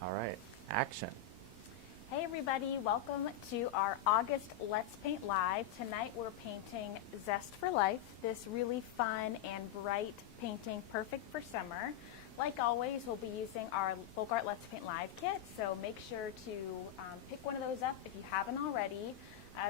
All right, action. Hey everybody, welcome to our August Let's Paint Live. Tonight we're painting Zest for Life, this really fun and bright painting perfect for summer. Like always, we'll be using our Folk Art Let's Paint Live kit, so make sure to pick one of those up if you haven't already.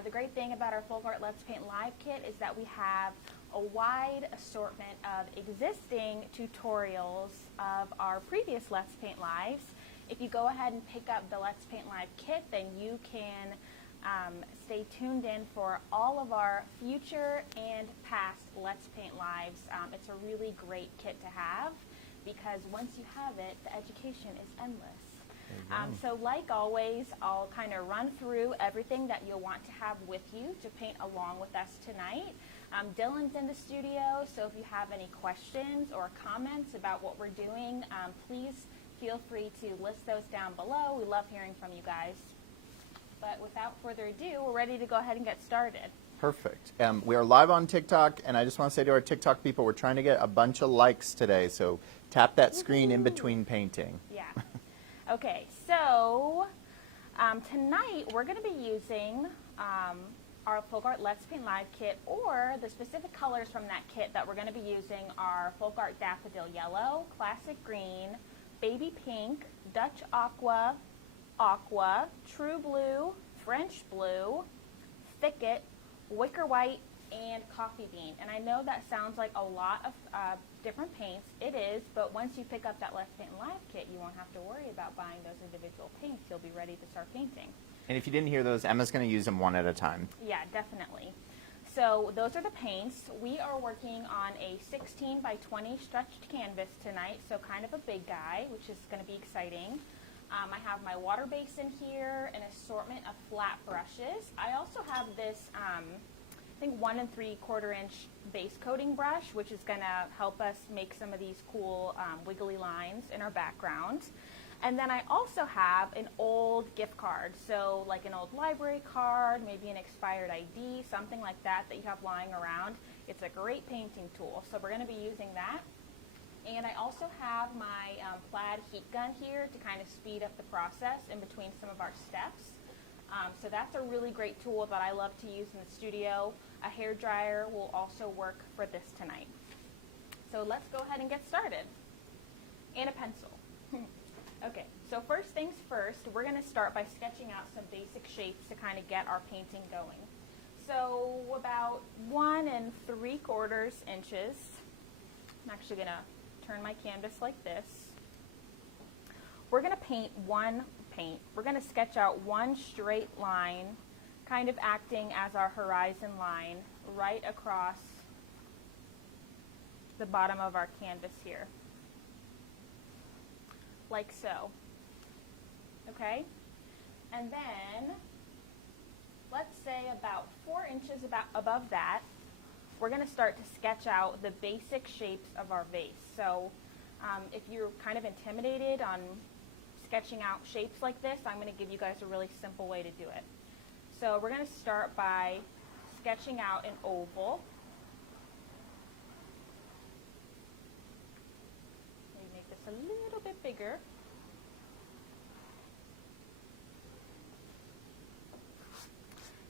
The great thing about our Folk Art Let's Paint Live kit is that we have a wide assortment of existing tutorials of our previous Let's Paint Lives. If you go ahead and pick up the Let's Paint Live kit, then you can stay tuned in for all of our future and past Let's Paint Lives. It's a really great kit to have because once you have it, the education is endless. So like always, I'll kind of run through everything that you'll want to have with you to paint along with us tonight. Dylan's in the studio, so if you have any questions or comments about what we're doing, please feel free to list those down below. We love hearing from you guys. But without further ado, we're ready to go ahead and get started. Perfect. We are live on TikTok, and I just want to say to our TikTok people, we're trying to get a bunch of likes today, so tap that screen in between painting. Yeah. Okay, so tonight we're going to be using our Folk Art Let's Paint Live kit, or the specific colors from that kit that we're going to be using are Folk Art Daffodil Yellow, Classic Green, Baby Pink, Dutch Aqua, Aqua, True Blue, French Blue, Thicket, Wicker White, and Coffee Bean. And I know that sounds like a lot of different paints. It is, but once you pick up that Let's Paint Live kit, you won't have to worry about buying those individual paints. You'll be ready to start painting. And if you didn't hear those, Emma's going to use them one at a time. Yeah, definitely. So those are the paints. We are working on a 16 by 20 stretched canvas tonight, so kind of a big guy, which is going to be exciting. I have my water basin here, an assortment of flat brushes. I also have this, I think 1 3/4 inch base coating brush, which is going to help us make some of these cool wiggly lines in our background. And then I also have an old gift card, so like an old library card, maybe an expired ID, something like that that you have lying around. It's a great painting tool, so we're going to be using that. And I also have my Plaid heat gun here to kind of speed up the process in between some of our steps. So that's a really great tool that I love to use in the studio. A hair dryer will also work for this tonight. So let's go ahead and get started. And a pencil. Okay, so first things first, we're going to start by sketching out some basic shapes to kind of get our painting going. So about 1 3/4 inches. I'm actually going to turn my canvas like this. We're going to we're going to sketch out one straight line, kind of acting as our horizon line right across the bottom of our canvas here. Like so. Okay? And then, let's say about 4 inches above that, we're going to start to sketch out the basic shapes of our vase. So if you're kind of intimidated on sketching out shapes like this, I'm going to give you guys a really simple way to do it. So we're going to start by sketching out an oval. Maybe make this a little bit bigger.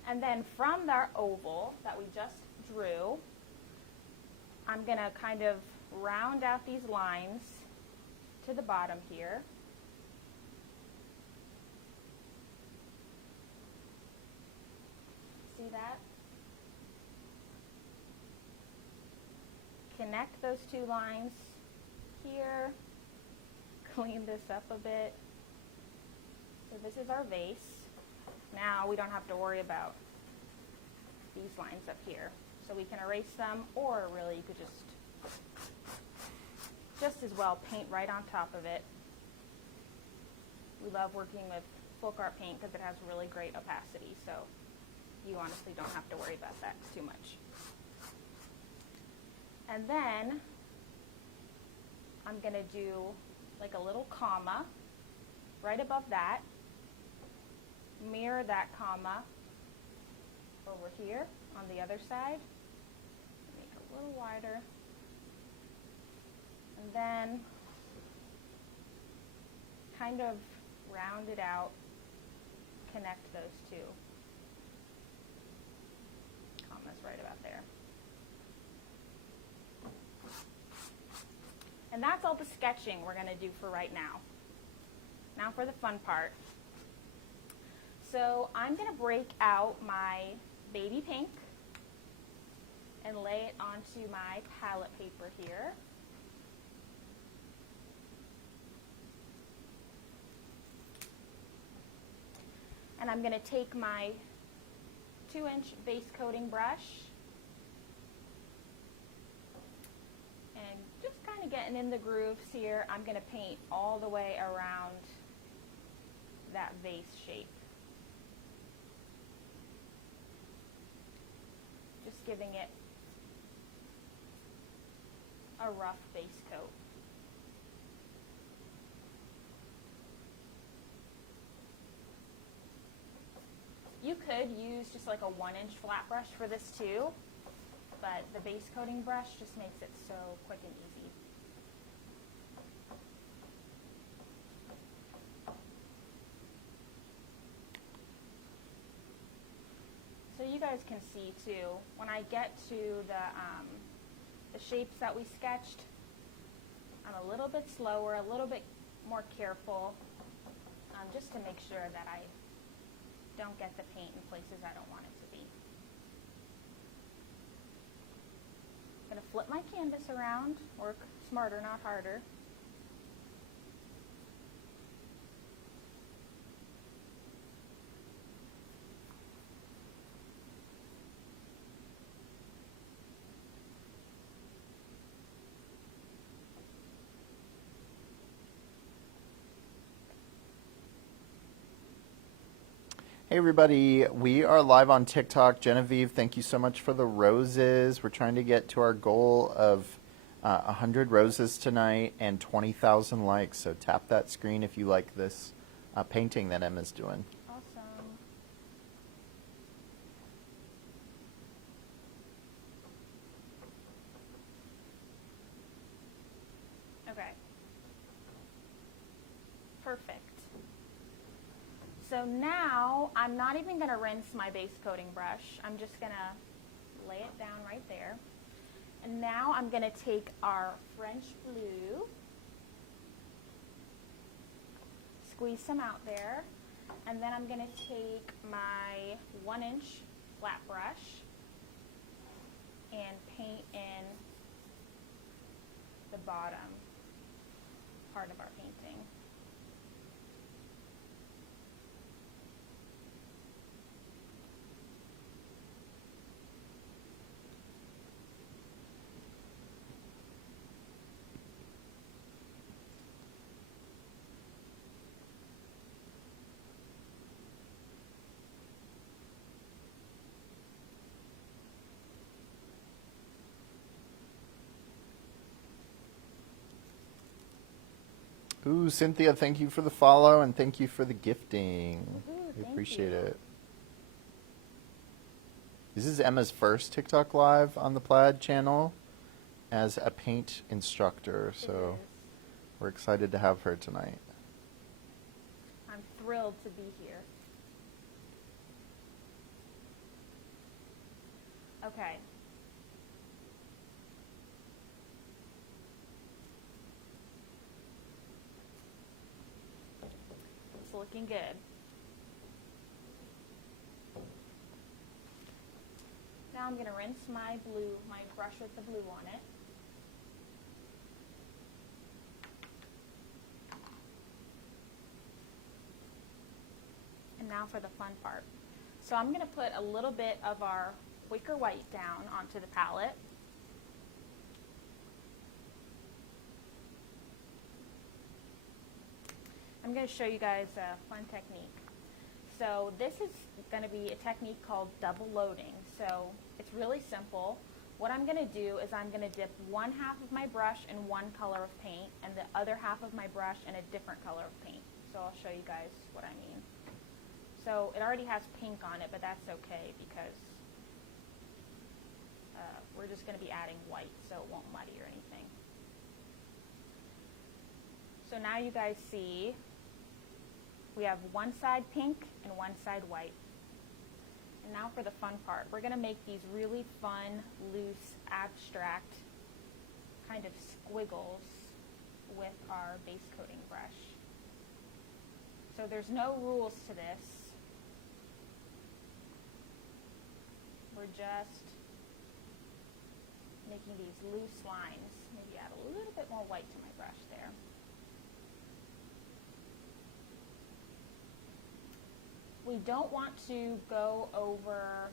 And then from our oval that we just drew, I'm going to kind of round out these lines to the bottom here. See that? Connect those two lines here. Clean this up a bit. So this is our vase. Now we don't have to worry about these lines up here. So we can erase them, or really you could just as well paint right on top of it. We love working with folk art paint because it has really great opacity, so you honestly don't have to worry about that too much. And then I'm going to do like a little comma right above that. Mirror that comma over here on the other side. Make it a little wider. And then kind of round it out, connect those two. Comma's right about there. And that's all the sketching we're going to do for right now. Now for the fun part. So I'm going to break out my baby pink and lay it onto my palette paper here. And I'm going to take my 2-inch base coating brush and just kind of getting in the grooves here. I'm going to paint all the way around that vase shape. Just giving it a rough base coat. You could use just like a 1-inch flat brush for this too, but the base coating brush just makes it so quick and easy. So you guys can see too, when I get to the shapes that we sketched, I'm a little bit slower, a little bit more careful, just to make sure that I don't get the paint in places I don't want it to be. I'm going to flip my canvas around, work smarter, not harder. Hey everybody, we are live on TikTok. Genevieve, thank you so much for the roses. We're trying to get to our goal of 100 roses tonight and 20,000 likes. So tap that screen if you like this painting that Emma's doing. Awesome. Okay. Perfect. So now I'm not even going to rinse my base coating brush. I'm just going to lay it down right there. And now I'm going to take our French blue, squeeze some out there, and then I'm going to take my 1-inch flat brush and paint in the bottom part of our painting. Ooh, Cynthia, thank you for the follow and thank you for the gifting. We appreciate it. This is Emma's first TikTok live on the Plaid channel as a paint instructor, so we're excited to have her tonight. I'm thrilled to be here. Okay. It's looking good. Now I'm going to rinse my brush with the blue on it. And now for the fun part. So I'm going to put a little bit of our wicker white down onto the palette. I'm going to show you guys a fun technique. So this is going to be a technique called double loading. So it's really simple. What I'm going to do is I'm going to dip one half of my brush in one color of paint and the other half of my brush in a different color of paint. So I'll show you guys what I mean. So it already has pink on it, but that's okay because we're just going to be adding white so it won't muddy or anything. So now you guys see We have one side pink and one side white. And now for the fun part. We're going to make these really fun, loose, abstract kind of squiggles with our base coating brush. So there's no rules to this. We're just making these loose lines. Maybe add a little bit more white to my brush there. We don't want to go over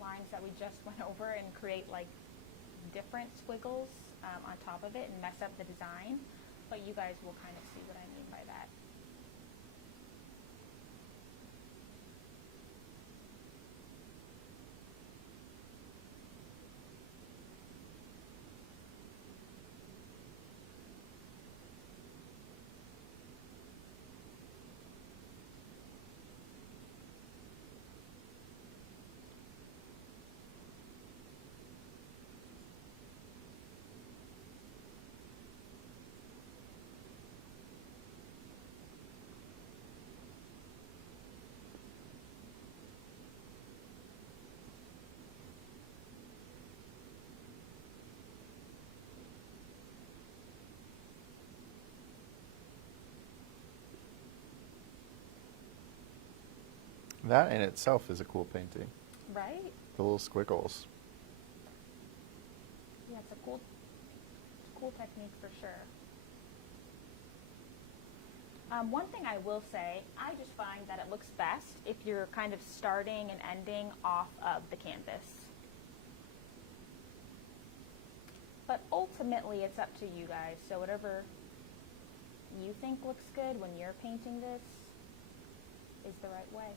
lines that we just went over and create like different squiggles on top of it and mess up the design, but you guys will kind of see what I mean by that. That in itself is a cool painting. Right? The little squiggles. Yeah, it's a cool technique for sure. One thing I will say, I just find that it looks best if you're kind of starting and ending off of the canvas. But ultimately, it's up to you guys. So whatever you think looks good when you're painting this is the right way.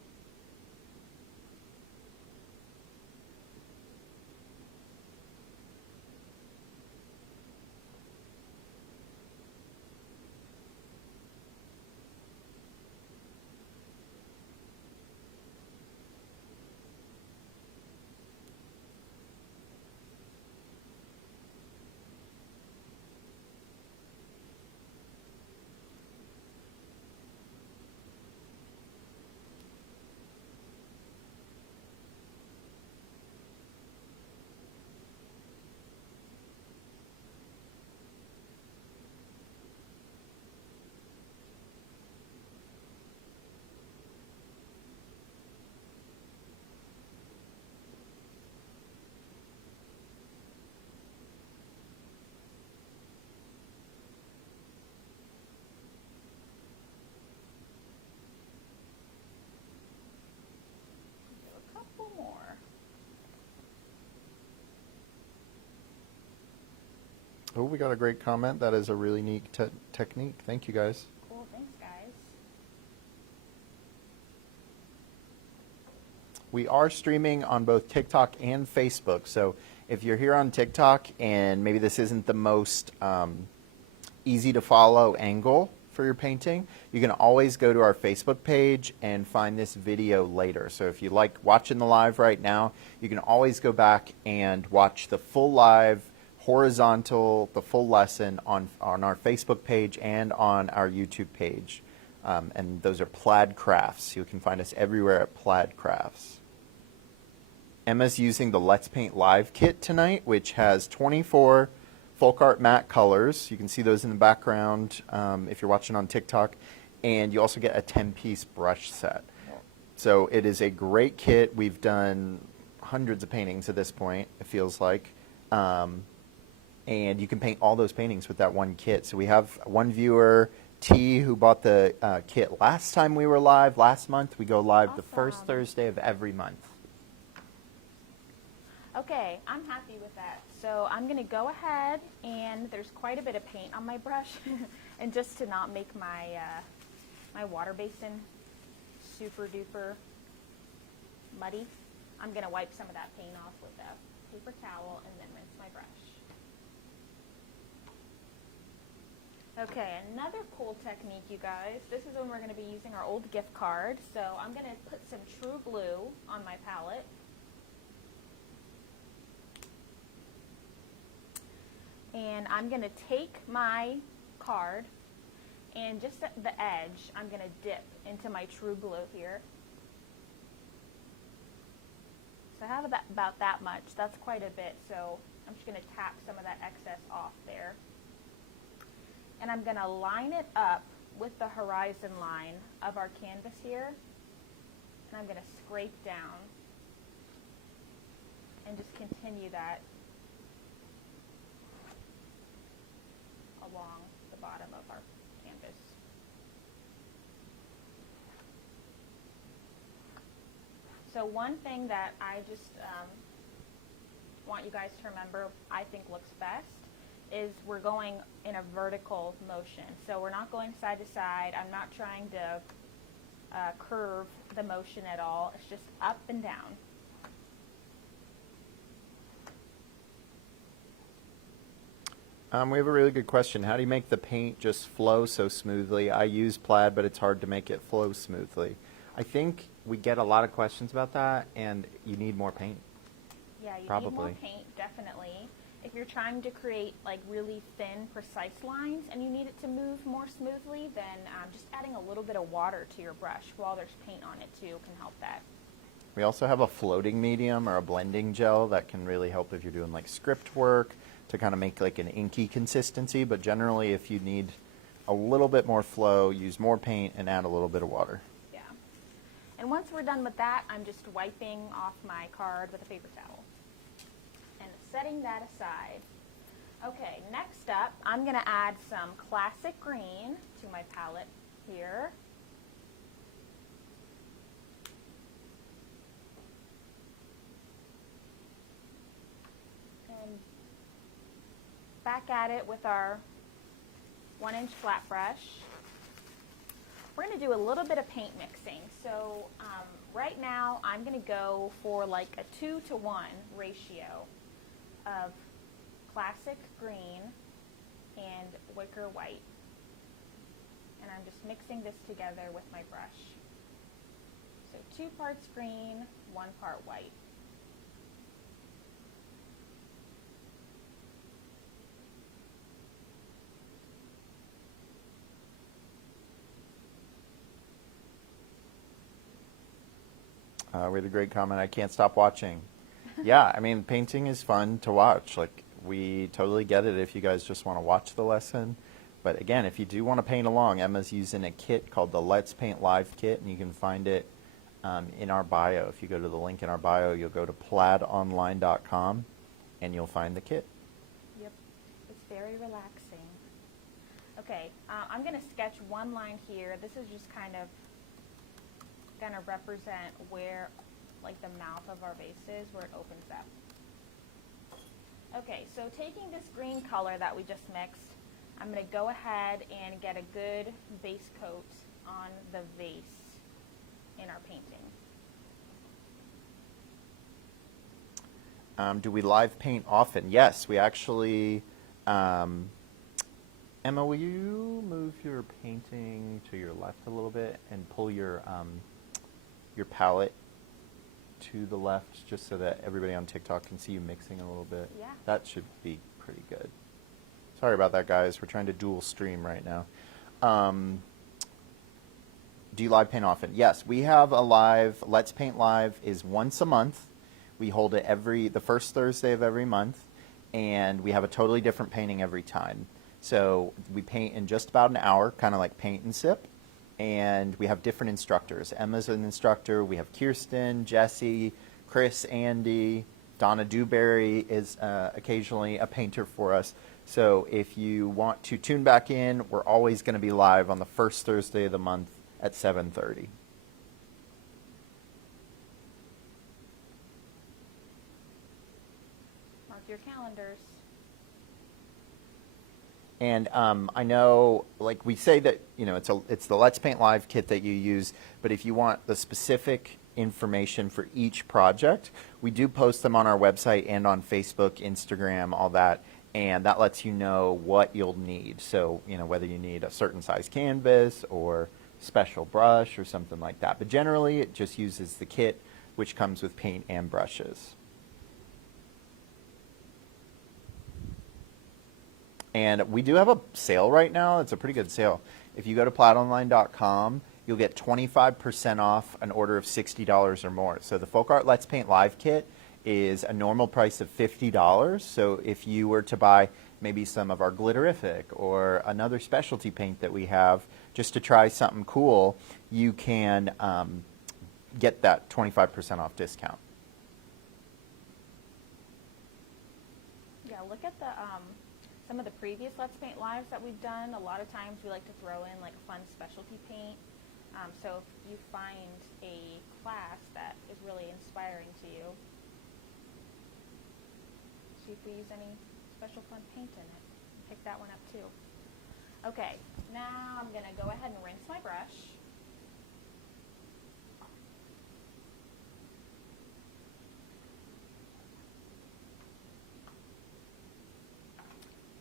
More. Oh, we got a great comment. That is a really neat technique. Thank you, guys. Cool, thanks, guys. We are streaming on both TikTok and Facebook. So if you're here on TikTok and maybe this isn't the most easy to follow angle for your painting, you can always go to our Facebook page and find this video later. So if you like watching the live right now, you can always go back and watch the full live, horizontal, the full lesson on our Facebook page and on our YouTube page. And those are Plaid Crafts. You can find us everywhere at Plaid Crafts. Emma's using the Let's Paint Live kit tonight, which has 24 folk art matte colors. You can see those in the background if you're watching on TikTok. And you also get a 10-piece brush set. So it is a great kit. We've done hundreds of paintings at this point, it feels like. And you can paint all those paintings with that one kit. So we have one viewer, T, who bought the kit last time we were live, last month. We go live the first Thursday of every month. Okay, I'm happy with that. So I'm going to go ahead, and there's quite a bit of paint on my brush. And just to not make my, my water basin super duper muddy, I'm going to wipe some of that paint off with a paper towel and then rinse my brush. Okay, another cool technique, you guys. This is when we're going to be using our old gift card. So I'm going to put some True Blue on my palette. And I'm going to take my card and just at the edge, I'm going to dip into my true blue here. So I have about that much. That's quite a bit, so I'm just going to tap some of that excess off there. And I'm going to line it up with the horizon line of our canvas here. And I'm going to scrape down and just continue that along the bottom of our canvas. So one thing that I just want you guys to remember, I think looks best, is we're going in a vertical motion. So we're not going side to side. I'm not trying to curve the motion at all. It's just up and down. We have a really good question. How do you make the paint just flow so smoothly? I use Plaid, but it's hard to make it flow smoothly. I think we get a lot of questions about that, and you need more paint. Yeah, you Probably. need more paint, definitely. If you're trying to create like really thin, precise lines and you need it to move more smoothly, then just adding a little bit of water to your brush while there's paint on it too can help that. We also have a floating medium or a blending gel that can really help if you're doing like script work to kind of make like an inky consistency, but generally if you need a little bit more flow, use more paint and add a little bit of water. Yeah. And once we're done with that, I'm just wiping off my card with a paper towel and setting that aside. Okay, next up, I'm going to add some classic green to my palette here. And back at it with our 1-inch flat brush. We're going to do a little bit of paint mixing. So right now I'm going to go for like a 2-to-1 ratio of classic green and wicker white. And I'm just mixing this together with my brush. So 2 parts green, 1 part white. We had a great comment. I can't stop watching. Yeah, I mean, painting is fun to watch. Like, we totally get it if you guys just want to watch the lesson. But again, if you do want to paint along, Emma's using a kit called the Let's Paint Live kit, and you can find it in our bio. If you go to the link in our bio, you'll go to plaidonline.com, and you'll find the kit. Yep, it's very relaxing. Okay, I'm going to sketch one line here. This is just kind of going to represent where, like, the mouth of our vase is, where it opens up. Okay, so taking this green color that we just mixed, I'm going to go ahead and get a good base coat on the vase in our painting. Do we live paint often? Yes, we actually. Emma, will you move your painting to your left a little bit and pull your palette to the left just so that everybody on TikTok can see you mixing a little bit? Yeah. That should be pretty good. Sorry about that, guys. We're trying to dual stream right now. Do you live paint often? Yes, we have a live. Let's Paint Live is once a month. We hold it the first Thursday of every month, and we have a totally different painting every time. So we paint in just about an hour, kind of like paint and sip, and we have different instructors. Emma's an instructor. We have Kirsten, Jesse, Chris, Andy, Donna Dewberry is occasionally a painter for us. So if you want to tune back in, we're always going to be live on the first Thursday of the month at 7:30. Mark your calendars. And I know, like we say that, it's the Let's Paint Live kit that you use, but if you want the specific information for each project, we do post them on our website and on Facebook, Instagram, all that, and that lets you know what you'll need. So, whether you need a certain size canvas or special brush or something like that. But generally, it just uses the kit, which comes with paint and brushes. And we do have a sale right now. It's a pretty good sale. If you go to plaidonline.com, you'll get 25% off an order of $60 or more. So the Folk Art Let's Paint Live Kit is a normal price of $50. So if you were to buy maybe some of our Glitterific or another specialty paint that we have just to try something cool, you can get that 25% off discount. Yeah, look at the some of the previous Let's Paint Lives that we've done. A lot of times we like to throw in like a fun specialty paint. So if you find a class that is really inspiring to you, see if we use any special fun paint in it. Pick that one up too. Okay, now I'm going to go ahead and rinse my brush.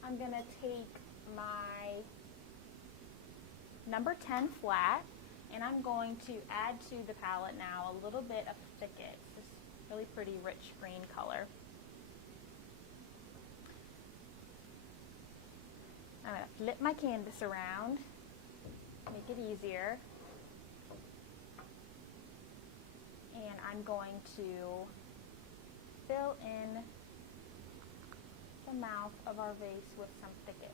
I'm going to take my number 10 flat, and I'm going to add to the palette now a little bit of thicket, this really pretty rich green color. I'm going to flip my canvas around, make it easier, and I'm going to fill in the mouth of our vase with some thicket.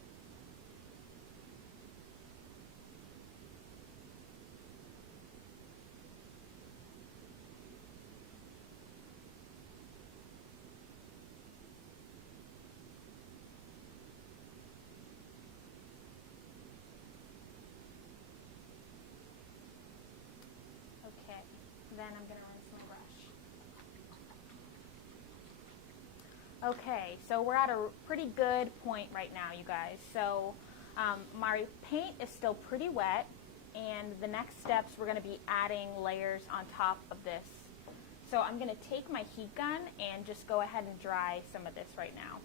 Okay, then I'm going to rinse my brush. Okay, so we're at a pretty good point right now, you guys. So my paint is still pretty wet, and the next steps we're going to be adding layers on top of this. So I'm going to take my heat gun and just go ahead and dry some of this right now.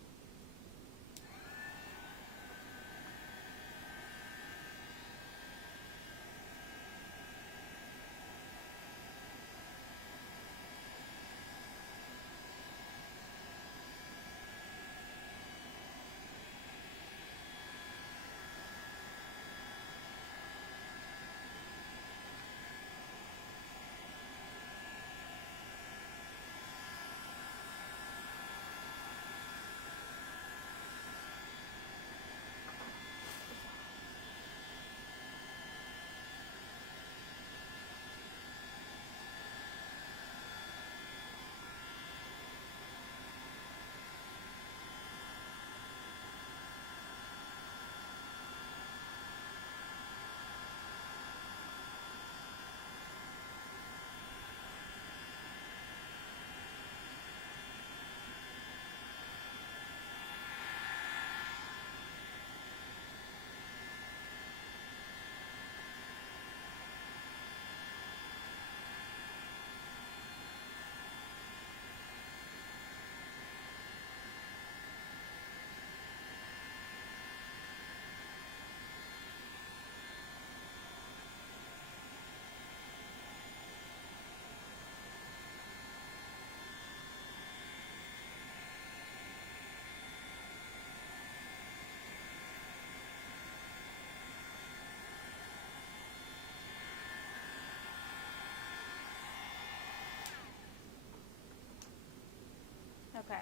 Okay.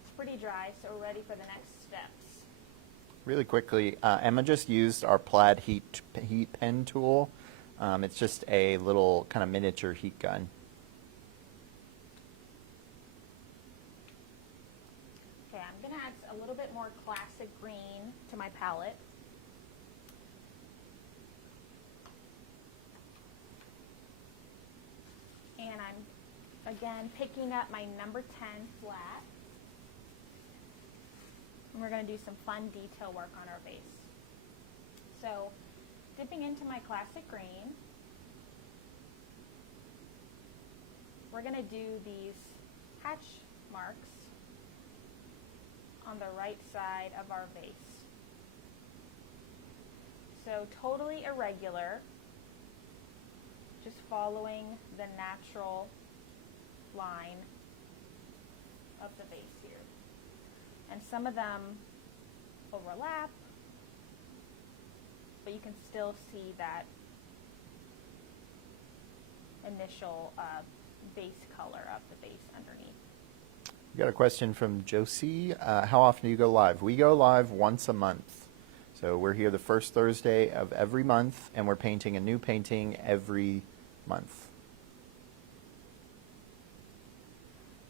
It's pretty dry, so we're ready for the next steps. Really quickly, Emma just used our Plaid heat pen tool. It's just a little kind of miniature heat gun. Okay, I'm going to add a little bit more classic green to my palette. And I'm, again, picking up my number 10 flat. And we're going to do some fun detail work on our vase. So, dipping into my classic green, we're going to do these hatch marks on the right side of our vase. So totally irregular, just following the natural line of the vase here. And some of them overlap, but you can still see that initial base color of the base underneath. We got a question from Josie. How often do you go live? We go live once a month. So we're here the first Thursday of every month, and we're painting a new painting every month.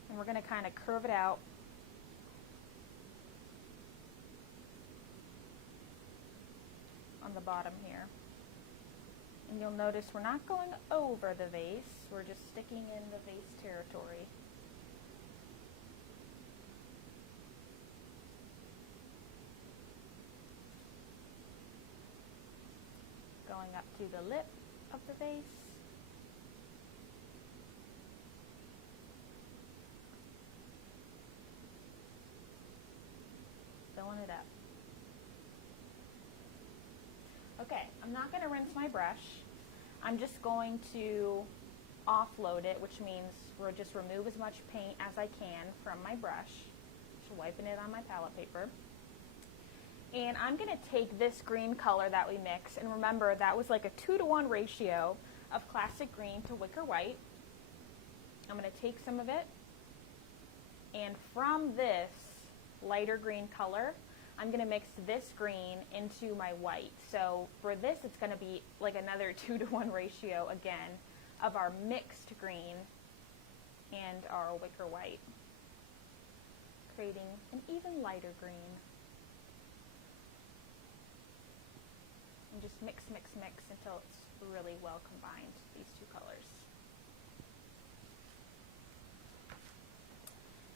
And we're going to kind of curve it out. On the bottom here. And you'll notice we're not going over the vase, we're just sticking in the vase territory. Going up to the lip of the vase. Filling it up. Okay, I'm not going to rinse my brush. I'm just going to offload it, which means we'll just remove as much paint as I can from my brush. Just wiping it on my palette paper. And I'm going to take this green color that we mix, and remember that was like a 2-to-1 ratio of classic green to wicker white. I'm going to take some of it, and from this lighter green color, I'm going to mix this green into my white. So for this, it's going to be like another 2-to-1 ratio again of our mixed green and our wicker white, creating an even lighter green. And just mix, mix, mix until it's really well combined, these two colors.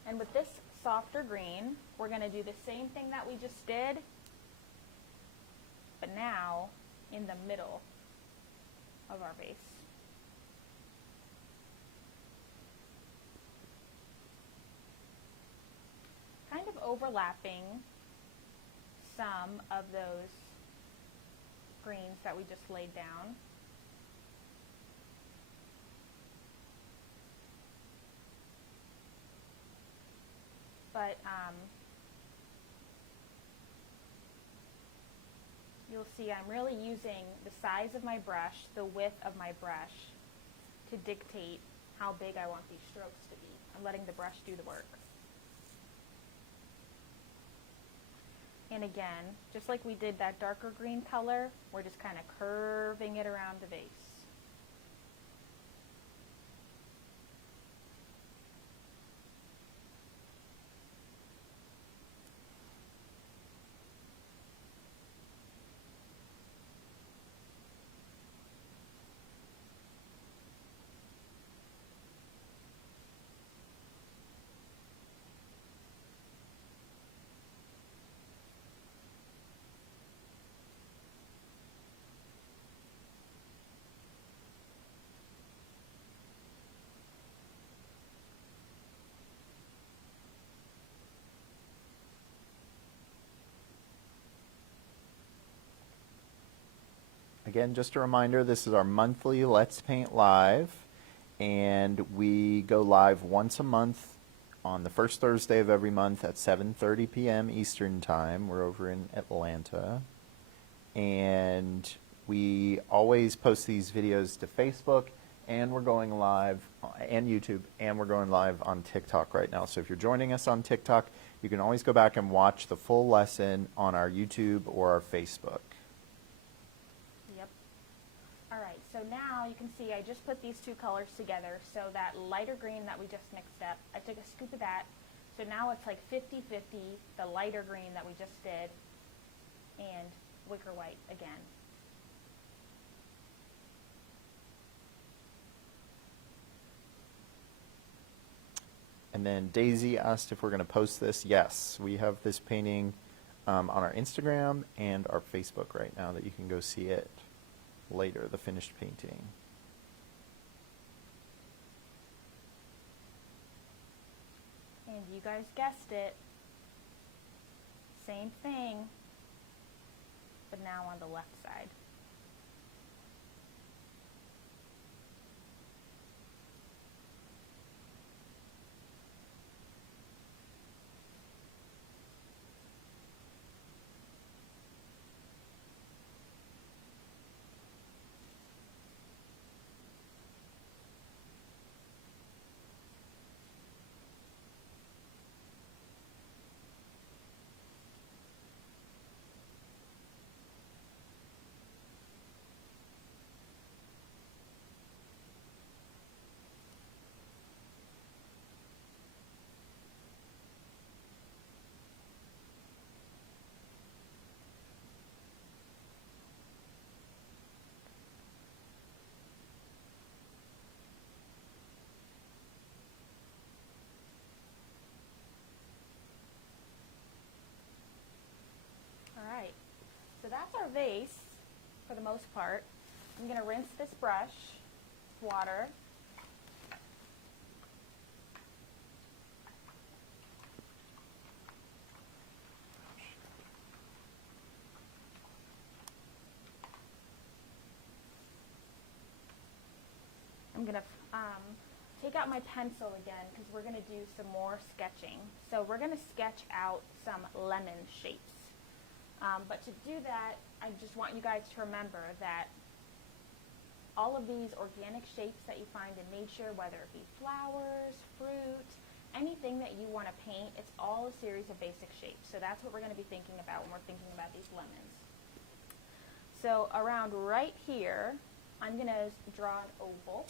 And with this softer green, we're going to do the same thing that we just did, but now in the middle of our base. Kind of overlapping some of those greens that we just laid down. But you'll see I'm really using the size of my brush, the width of my brush, to dictate how big I want these strokes to be. I'm letting the brush do the work. And again, just like we did that darker green color, we're just kind of curving it around the vase. Again, just a reminder, this is our monthly Let's Paint Live, and we go live once a month on the first Thursday of every month at 7:30 p.m. Eastern Time. We're over in Atlanta. And we always post these videos to Facebook, and we're going live, and YouTube, and we're going live on TikTok right now. So if you're joining us on TikTok, you can always go back and watch the full lesson on our YouTube or our Facebook. Alright, so now you can see I just put these two colors together, so that lighter green that we just mixed up, I took a scoop of that, so now it's like 50-50, the lighter green that we just did, and wicker white again. And then Daisy asked if we're going to post this. Yes, we have this painting on our Instagram and our Facebook right now that you can go see it later, the finished painting. And you guys guessed it, same thing, but now on the left side. that's our vase for the most part. I'm going to rinse this brush with water. I'm going to take out my pencil again because we're going to do some more sketching. So we're going to sketch out some lemon shapes. But to do that, I just want you guys to remember that all of these organic shapes that you find in nature, whether it be flowers, fruit, anything that you want to paint, it's all a series of basic shapes. So that's what we're going to be thinking about when we're thinking about these lemons. So around right here, I'm going to draw an oval.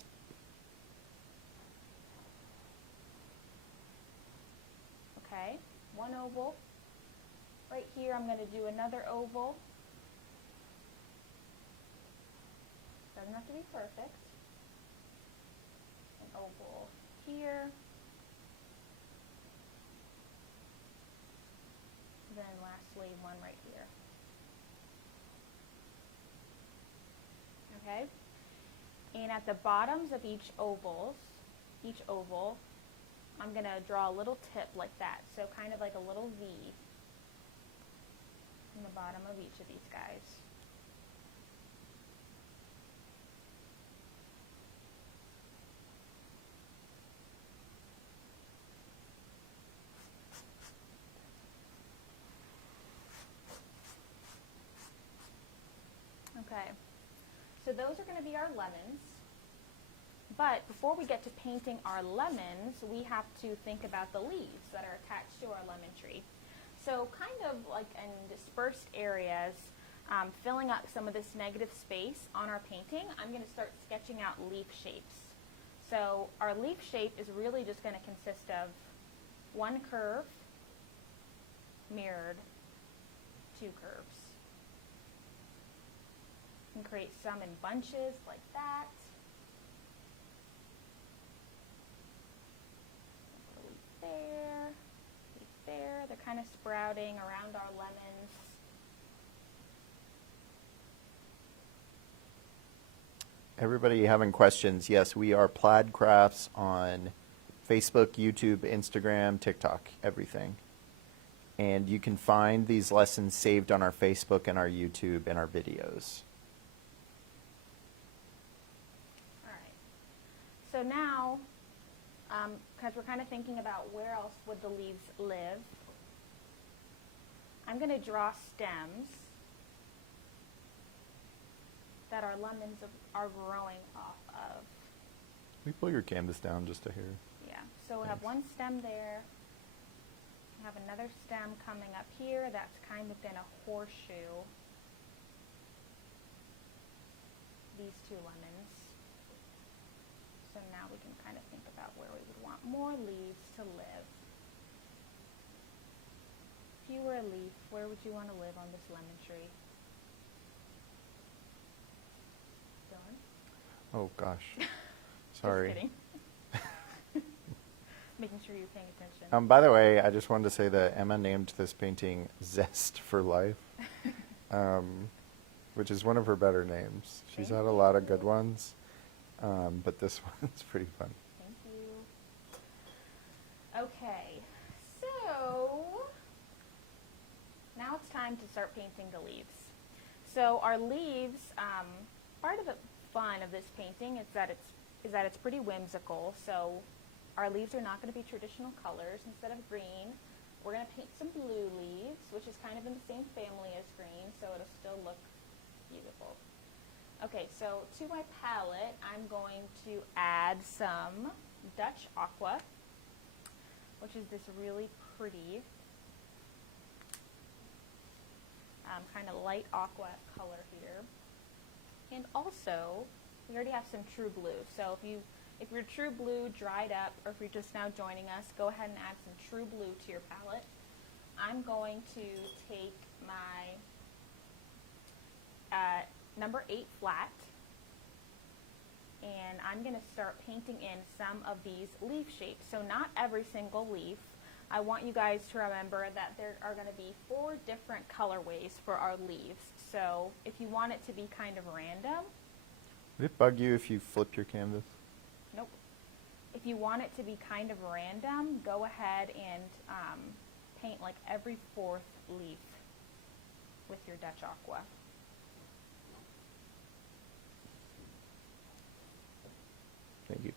Okay, one oval. Right here, I'm going to do another oval. Doesn't have to be perfect. An oval here. Then lastly, one right here. Okay? And at the bottoms of each oval, I'm going to draw a little tip like that. So kind of like a little V in the bottom of each of these guys. Okay, so those are going to be our lemons. But before we get to painting our lemons, we have to think about the leaves that are attached to our lemon tree. So kind of like in dispersed areas, filling up some of this negative space on our painting, I'm going to start sketching out leaf shapes. So our leaf shape is really just going to consist of one curve mirrored two curves. You can create some in bunches like that. There, there. They're kind of sprouting around our lemons. Everybody having questions? Yes, we are Plaid Crafts on Facebook, YouTube, Instagram, TikTok, everything. And you can find these lessons saved on our Facebook and our YouTube and our videos. All right. So now, because we're kind of thinking about where else would the leaves live, I'm going to draw stems that our lemons are growing off of. Can we pull your canvas down just a hair? Yeah, so we'll have one stem there. We have another stem coming up here that's kind of in a horseshoe. These two lemons. So now we can kind of think about where we would want more leaves to live. If you were a leaf, where would you want to live on this lemon tree? Dylan? Oh, gosh. Sorry. Just kidding. Making sure you're paying attention. By the way, I just wanted to say that Emma named this painting Zest for Life, which is one of her better names. She's had a lot of good ones, but this one's pretty fun. Thank you. Okay, so now it's time to start painting the leaves. So our leaves, part of the fun of this painting is that it's pretty whimsical. So our leaves are not going to be traditional colors. Instead of green, we're going to paint some blue leaves, which is kind of in the same family as green, so it'll still look beautiful. Okay, so to my palette, I'm going to add some Dutch Aqua, which is this really pretty kind of light aqua color here. And also, we already have some True Blue. So if your True Blue dried up, or if you're just now joining us, go ahead and add some True Blue to your palette. I'm going to take my number 8 flat, and I'm going to start painting in some of these leaf shapes. So not every single leaf, I want you guys to remember that there are going to be 4 different colorways for our leaves. So if you want it to be kind of random, Would it bug you if you flipped your canvas? nope. If you want it to be kind of random, go ahead and paint like every 4th leaf with your Dutch Aqua. Thank you.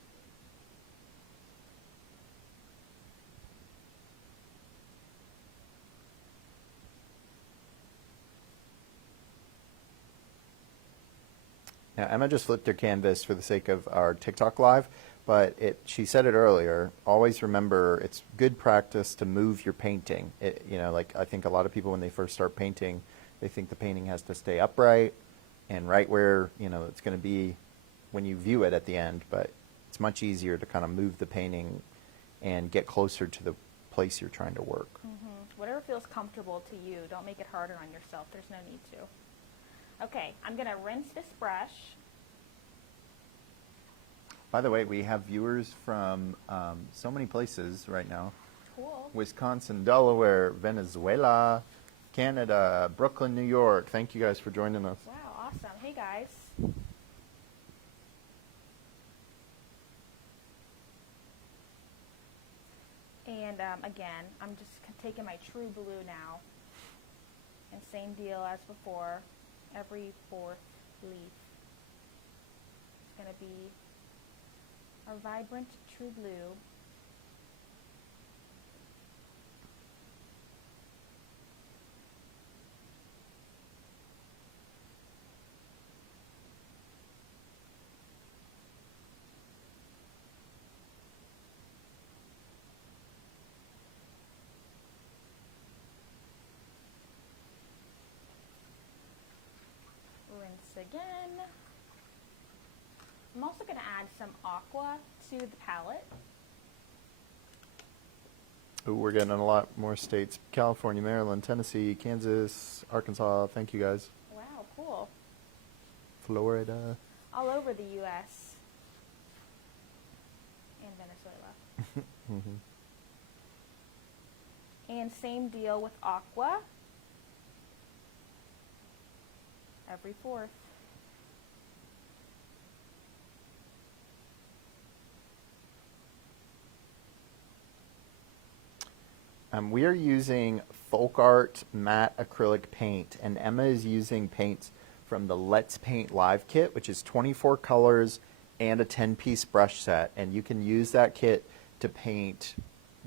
Now, Emma just flipped her canvas for the sake of our TikTok live, but she said it earlier, always remember it's good practice to move your painting. Like I think a lot of people when they first start painting, they think the painting has to stay upright and right where, it's going to be when you view it at the end, but it's much easier to kind of move the painting and get closer to the place you're trying to work. Mm-hmm. Whatever feels comfortable to you. Don't make it harder on yourself. There's no need to. Okay, I'm going to rinse this brush. By the way, we have viewers from so many places right now. Cool. Wisconsin, Delaware, Venezuela, Canada, Brooklyn, New York. Thank you guys for joining us. Wow, awesome. Hey, guys. And again, I'm just taking my true blue now. And same deal as before, every 4th leaf. It's going to be our vibrant true blue. Rinse again. I'm also going to add some aqua to the palette. Ooh, we're getting in a lot more states. California, Maryland, Tennessee, Kansas, Arkansas. Thank you guys. Wow, cool. Florida. All over the U.S. and Venezuela. Mm-hmm. And same deal with aqua. Every 4th. We are using Folk Art matte acrylic paint, and Emma is using paints from the Let's Paint Live kit, which is 24 colors and a 10-piece brush set. And you can use that kit to paint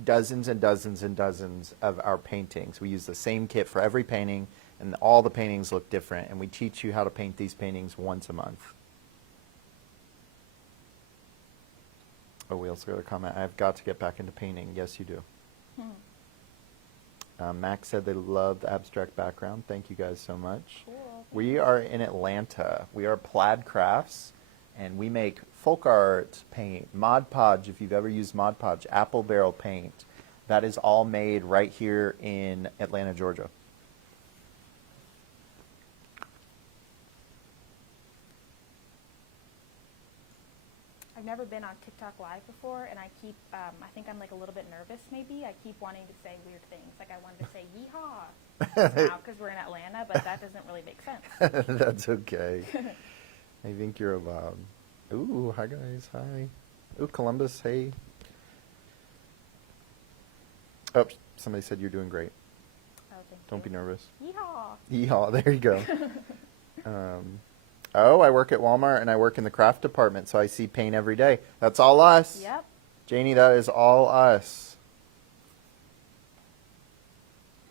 dozens and dozens and dozens of our paintings. We use the same kit for every painting, and all the paintings look different. And we teach you how to paint these paintings once a month. Oh, we also got a comment. I've got to get back into painting. Yes, you do. Max said they love the abstract background. Thank you guys so much. Cool. We are in Atlanta. We are Plaid Crafts, and we make folk art paint, Mod Podge, if you've ever used Mod Podge, apple barrel paint. That is all made right here in Atlanta, Georgia. I've never been on TikTok Live before, and I think I'm like a little bit nervous maybe. I keep wanting to say weird things. Like I wanted to say yeehaw now because we're in Atlanta, but that doesn't really make sense. That's okay. I think you're allowed. Ooh, hi guys, hi. Ooh, Columbus, hey. Oh, somebody said you're doing great. Oh, thank Don't you. be nervous. Yeehaw. Yeehaw, there you go. Oh, I work at Walmart and I work in the craft department, so I see paint every day. That's all us. Yep. Janie, that is all us.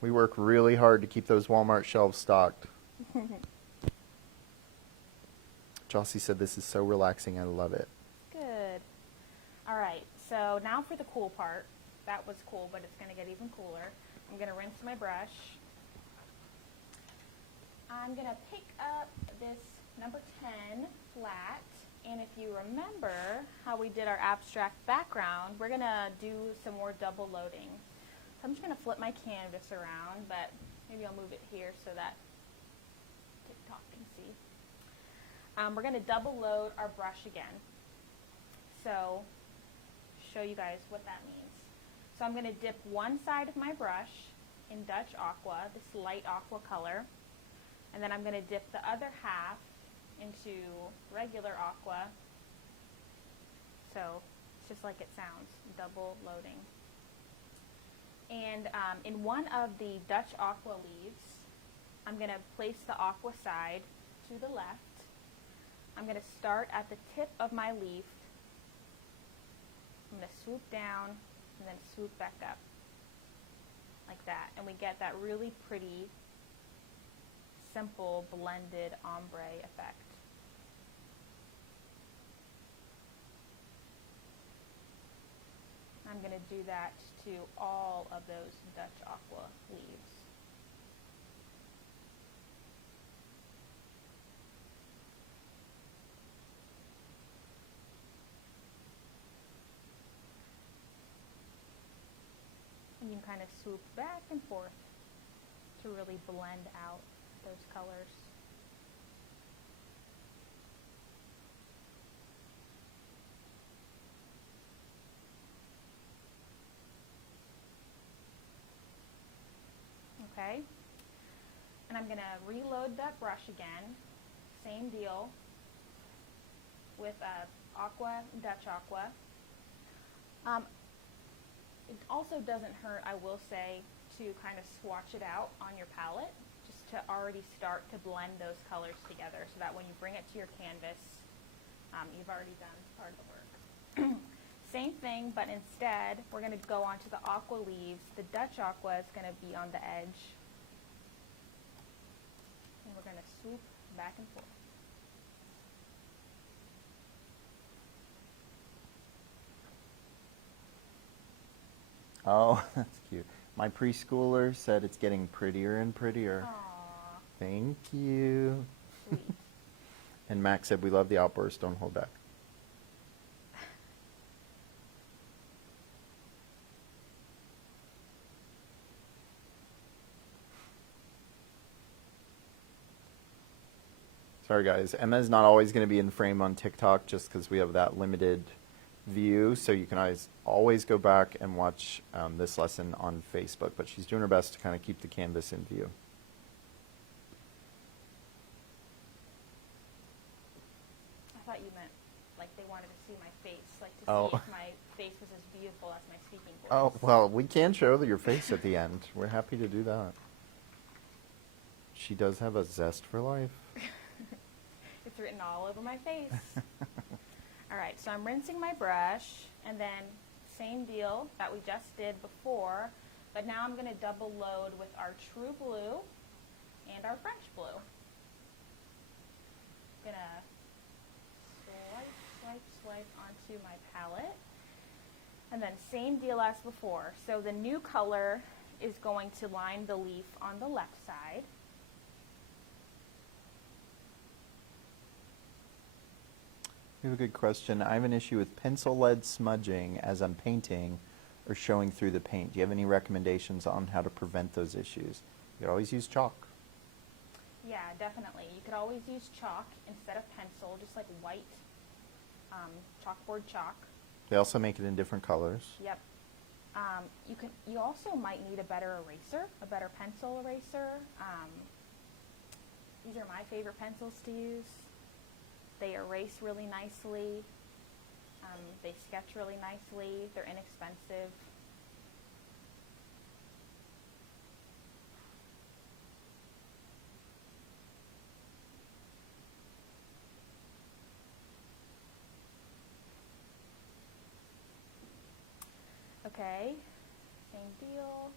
We work really hard to keep those Walmart shelves stocked. Jossie said this is so relaxing. I love it. Good. All right, so now for the cool part. That was cool, but it's going to get even cooler. I'm going to rinse my brush. I'm going to pick up this number 10 flat, and if you remember how we did our abstract background, we're going to do some more double loading. So I'm just going to flip my canvas around, but maybe I'll move it here so that TikTok can see. We're going to double load our brush again. So show you guys what that means. So I'm going to dip one side of my brush in Dutch Aqua, this light aqua color, and then I'm going to dip the other half into regular aqua. So it's just like it sounds, double loading. And in one of the Dutch aqua leaves, I'm going to place the aqua side to the left. I'm going to start at the tip of my leaf. I'm going to swoop down and then swoop back up like that. And we get that really pretty, simple, blended ombre effect. I'm going to do that to all of those Dutch aqua leaves. And you can kind of swoop back and forth to really blend out those colors. Okay, and I'm going to reload that brush again. Same deal with aqua, Dutch aqua. It also doesn't hurt, I will say, to kind of swatch it out on your palette, just to already start to blend those colors together so that when you bring it to your canvas, you've already done part of the work. Same thing, but instead, we're going to go onto the aqua leaves. The Dutch aqua is going to be on the edge. And we're going to swoop back and forth. Oh, that's cute. My preschooler said it's getting prettier and prettier. Aww. Thank you. Sweet. And Max said, we love the outburst, don't hold back. Sorry guys, Emma's not always going to be in frame on TikTok just because we have that limited view, so you can always go back and watch this lesson on Facebook, but she's doing her best to kind of keep the canvas in view. I thought you meant like they wanted to see my face, like to Oh. see if my face was as beautiful as my speaking voice. Oh, well, we can show your face at the end. We're happy to do that. She does have a zest for life. It's written all over my face. All right, so I'm rinsing my brush, and then same deal that we just did before, but now I'm going to double load with our true blue and our French blue. I'm going to swipe onto my palette, and then same deal as before. So the new color is going to line the leaf on the left side. We have a good question. I have an issue with pencil lead smudging as I'm painting or showing through the paint. Do you have any recommendations on how to prevent those issues? You could always use chalk. Yeah, definitely. You could always use chalk instead of pencil, just like white chalkboard chalk. They also make it in different colors. Yep. You also might need a better eraser, a better pencil eraser. These are my favorite pencils to use. They erase really nicely. They sketch really nicely. They're inexpensive. Okay, same deal.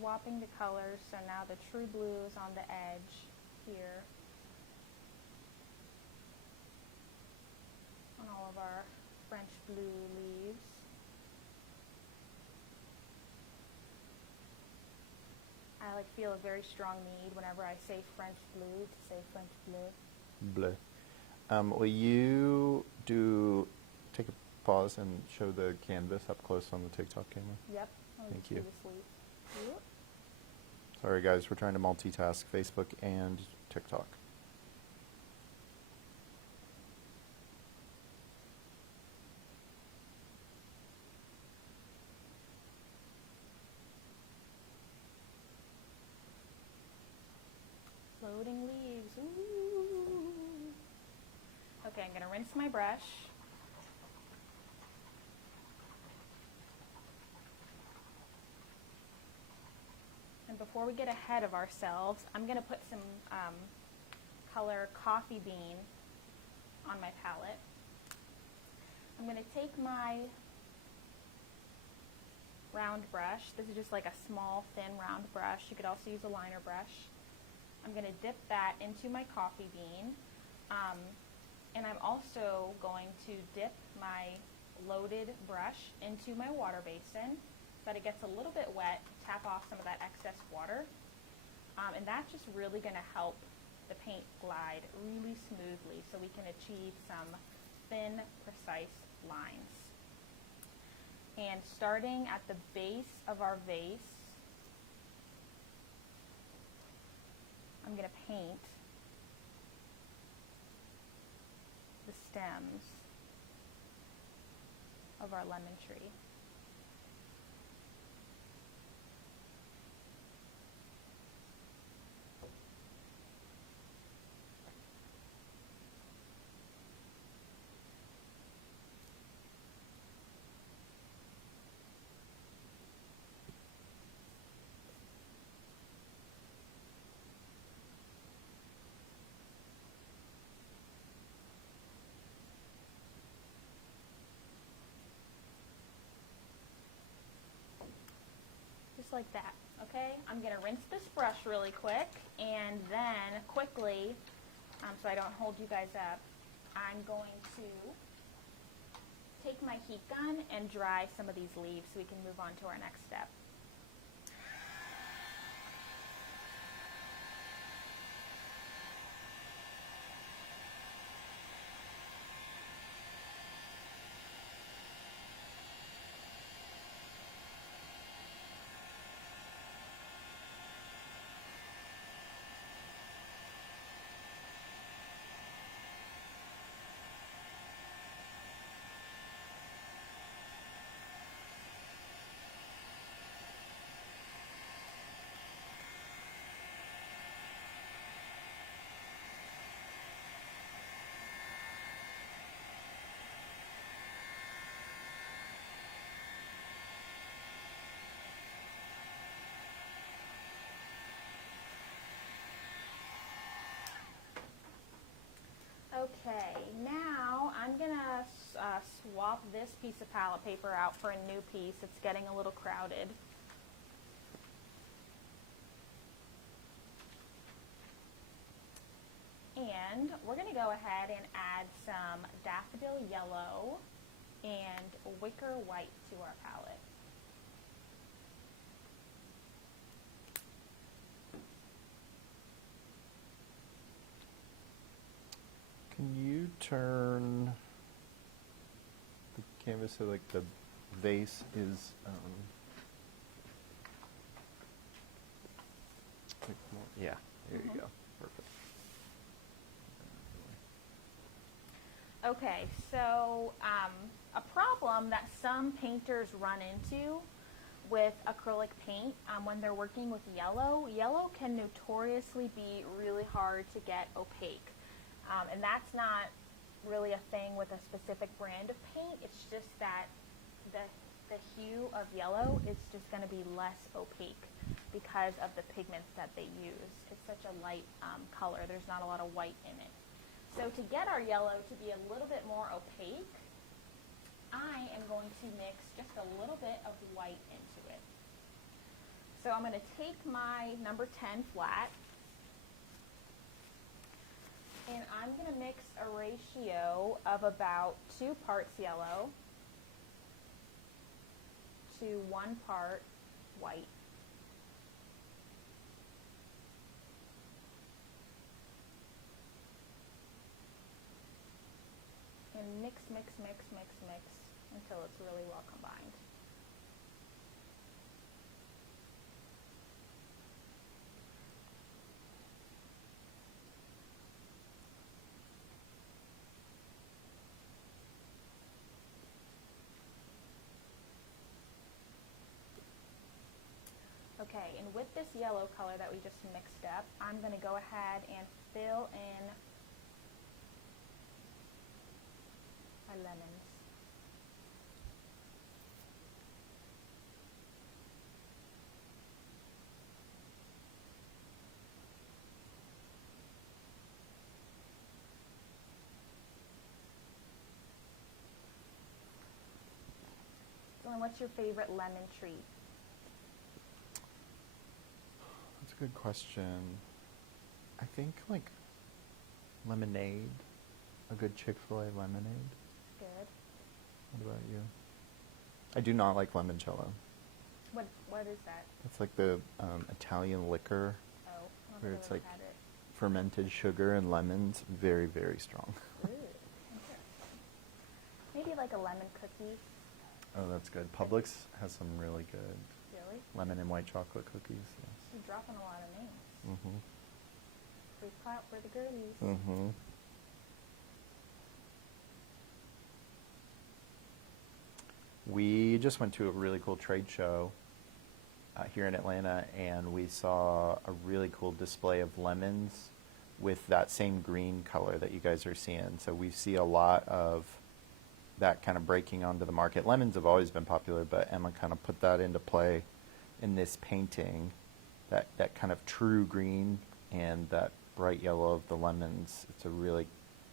Swapping the colors, so now the true blue is on the edge here on all of our French blue leaves. I feel a very strong need whenever I say French blue to say French bleu. Bleu. Will you take a pause and show the canvas up close on the TikTok camera? Yep. Thank you. Sorry guys, we're trying to multitask Facebook and TikTok. Floating leaves. Ooh. Okay, I'm going to rinse my brush. And before we get ahead of ourselves, I'm going to put some color coffee bean on my palette. I'm going to take my round brush. This is just like a small, thin, round brush. You could also use a liner brush. I'm going to dip that into my coffee bean. And I'm also going to dip my loaded brush into my water basin so that it gets a little bit wet, tap off some of that excess water. And that's just really going to help the paint glide really smoothly so we can achieve some thin, precise lines. And starting at the base of our vase, I'm going to paint the stems of our lemon tree. Just like that, okay? I'm going to rinse this brush really quick, and then quickly, so I don't hold you guys up, I'm going to take my heat gun and dry some of these leaves so we can move on to our next step. Okay, now I'm going to swap this piece of palette paper out for a new piece. It's getting a little crowded. And we're going to go ahead and add some daffodil yellow and wicker white to our palette. Can you turn the canvas so like the vase is like more, yeah, there you go. Perfect. Okay, so a problem that some painters run into with acrylic paint when they're working with yellow can notoriously be really hard to get opaque. And that's not really a thing with a specific brand of paint. It's just that the hue of yellow is just going to be less opaque because of the pigments that they use. It's such a light color. There's not a lot of white in it. So to get our yellow to be a little bit more opaque, I am going to mix just a little bit of white into it. So I'm going to take my number 10 flat, and I'm going to mix a ratio of about 2 parts yellow to 1 part white. And mix, mix, mix, mix, mix until it's really well combined. Okay, and with this yellow color that we just mixed up, I'm going to go ahead and fill in my lemons. So, and what's your favorite lemon treat? That's a good question. I think like lemonade, a good Chick-fil-A lemonade. Good. What about you? I do not like limoncello. What is that? It's like the Italian liquor Oh, I don't where think it's I've like ever had it. fermented sugar and lemons. Very, very strong. Ooh, interesting. Maybe like a lemon cookie. Oh, that's good. Publix has some really good Really? lemon and white chocolate cookies. Yes. You're dropping a lot of names. Mm-hmm. Free clap for the girlies. Mm-hmm. We just went to a really cool trade show here in Atlanta, and we saw a really cool display of lemons with that same green color that you guys are seeing. So we see a lot of that kind of breaking onto the market. Lemons have always been popular, but Emma kind of put that into play in this painting, that kind of true green and that bright yellow of the lemons. It's a really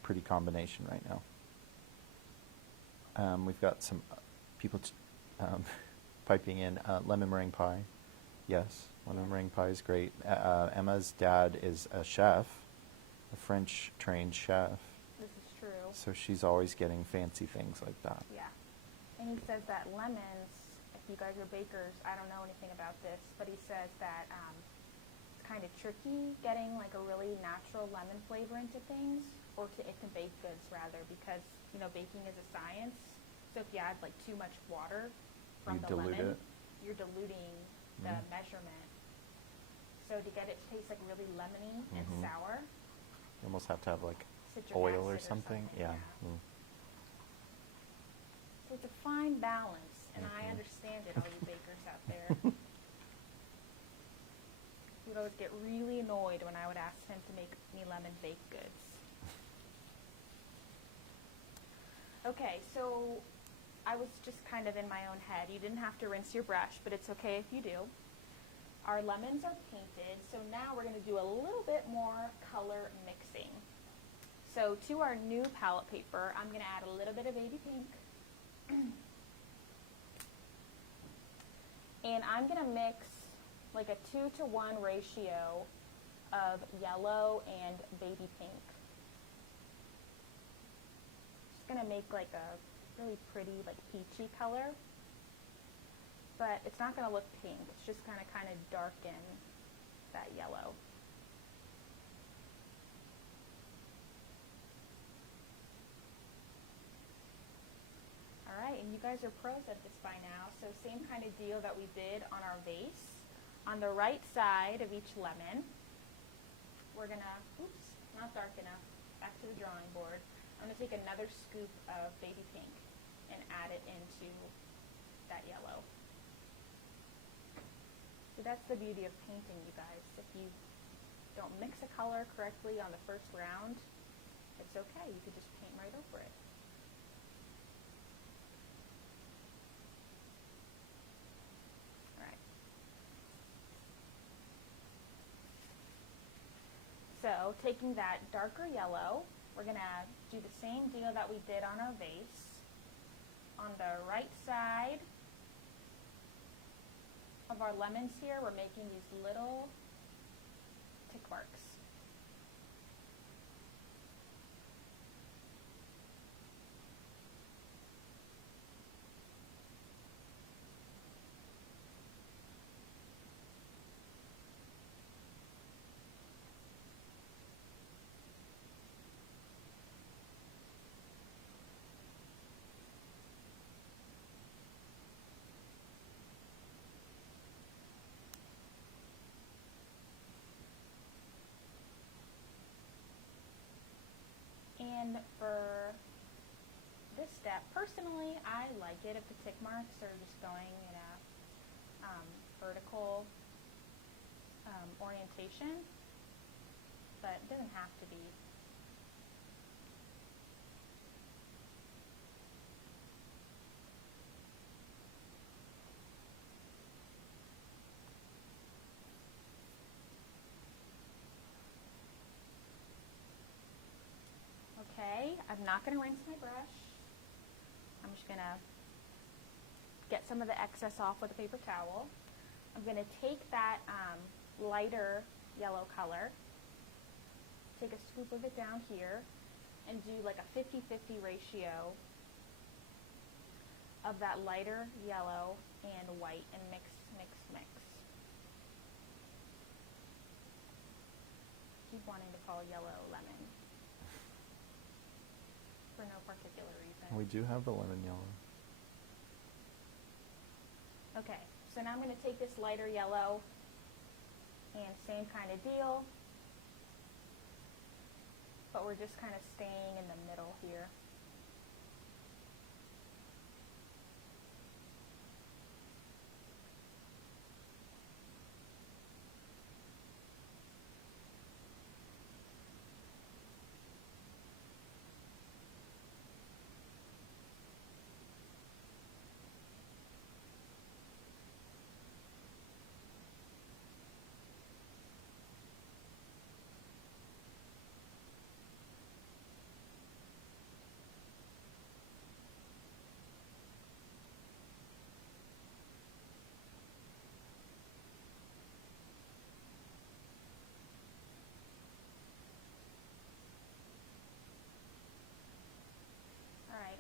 pretty combination right now. We've got some people piping in lemon meringue pie. Yes, lemon meringue pie is great. Emma's dad is a chef, a French trained chef. This is true. So she's always getting fancy things like that. Yeah. And he says that lemons, if you guys are bakers, I don't know anything about this, but he says that it's kind of tricky getting like a really natural lemon flavor into things, or into baked goods rather, because, you know, baking is a science. So if you add like too much water from You the dilute lemon, it. you're diluting the measurement. So to get it to taste like really lemony and sour, You almost have to have like citric oil or acid something. Yeah. Mm. So it's a fine balance, and I Mhm. understand it, all you bakers out there. He would always get really annoyed when I would ask him to make me lemon baked goods. Okay, so I was just kind of in my own head. You didn't have to rinse your brush, but it's okay if you do. Our lemons are painted, so now we're going to do a little bit more color mixing. So to our new palette paper, I'm going to add a little bit of baby pink. And I'm going to mix like a 2-to-1 ratio of yellow and baby pink. Just going to make like a really pretty, like peachy color. But it's not going to look pink. It's just going to kind of darken that yellow. All right, and you guys are pros at this by now. So same kind of deal that we did on our vase. On the right side of each lemon, we're going to, oops, not dark enough, back to the drawing board. I'm going to take another scoop of baby pink and add it into that yellow. So that's the beauty of painting, you guys. If you don't mix a color correctly on the first round, it's okay. You could just paint right over it. All right. So taking that darker yellow, we're going to do the same deal that we did on our vase. On the right side of our lemons here, we're making these little tick marks. And for this step, personally, I like it if the tick marks are just going in a vertical orientation, but it doesn't have to be. Okay, I'm not going to rinse my brush. I'm just going to get some of the excess off with a paper towel. I'm going to take that lighter yellow color, take a scoop of it down here, and do like a 50-50 ratio of that lighter yellow and white, and mix, mix, mix. Keep wanting to call yellow lemon for no particular reason. We do have the lemon yellow. Okay, so now I'm going to take this lighter yellow and same kind of deal, but we're just kind of staying in the middle here.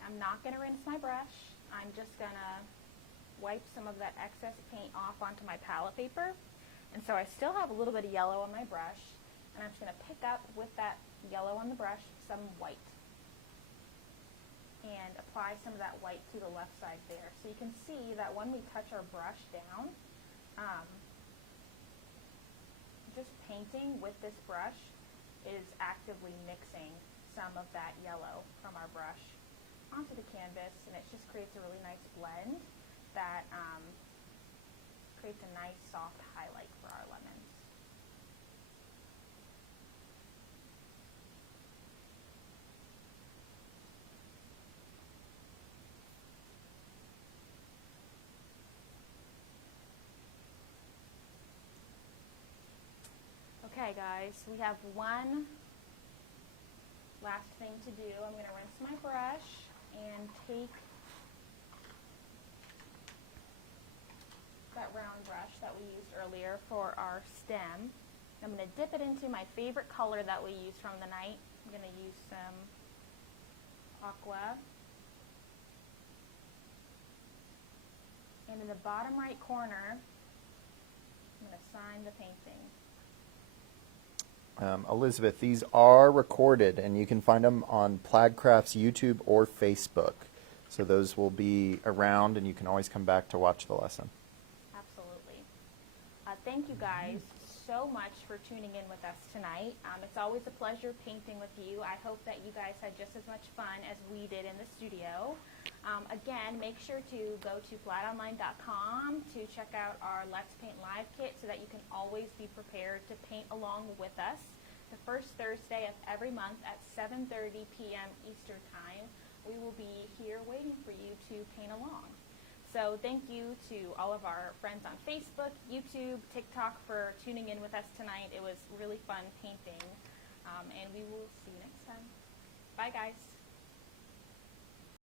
I'm not going to rinse my brush. I'm just going to wipe some of that excess paint off onto my palette paper. And so I still have a little bit of yellow on my brush, and I'm just going to pick up with that yellow on the brush some white and apply some of that white to the left side there. So you can see that when we touch our brush down, just painting with this brush is actively mixing some of that yellow from our brush onto the canvas, and it just creates a really nice blend that creates a nice soft highlight for our lemons. Okay guys, we have one last thing to do. I'm going to rinse my brush and take that round brush that we used earlier for our stem. I'm going to dip it into my favorite color that we used from the night. I'm going to use some aqua. And in the bottom right corner, I'm going to sign the painting. Elizabeth, these are recorded, and you can find them on Plaid Crafts YouTube or Facebook. So those will be around, and you can always come back to watch the lesson. Absolutely. Thank you guys so much for tuning in with us tonight. It's always a pleasure painting with you. I hope that you guys had just as much fun as we did in the studio. Again, make sure to go to plaidonline.com to check out our Let's Paint Live kit so that you can always be prepared to paint along with us. The first Thursday of every month at 7:30 p.m. Eastern Time, we will be here waiting for you to paint along. So thank you to all of our friends on Facebook, YouTube, TikTok for tuning in with us tonight. It was really fun painting, and we will see you next time. Bye, guys.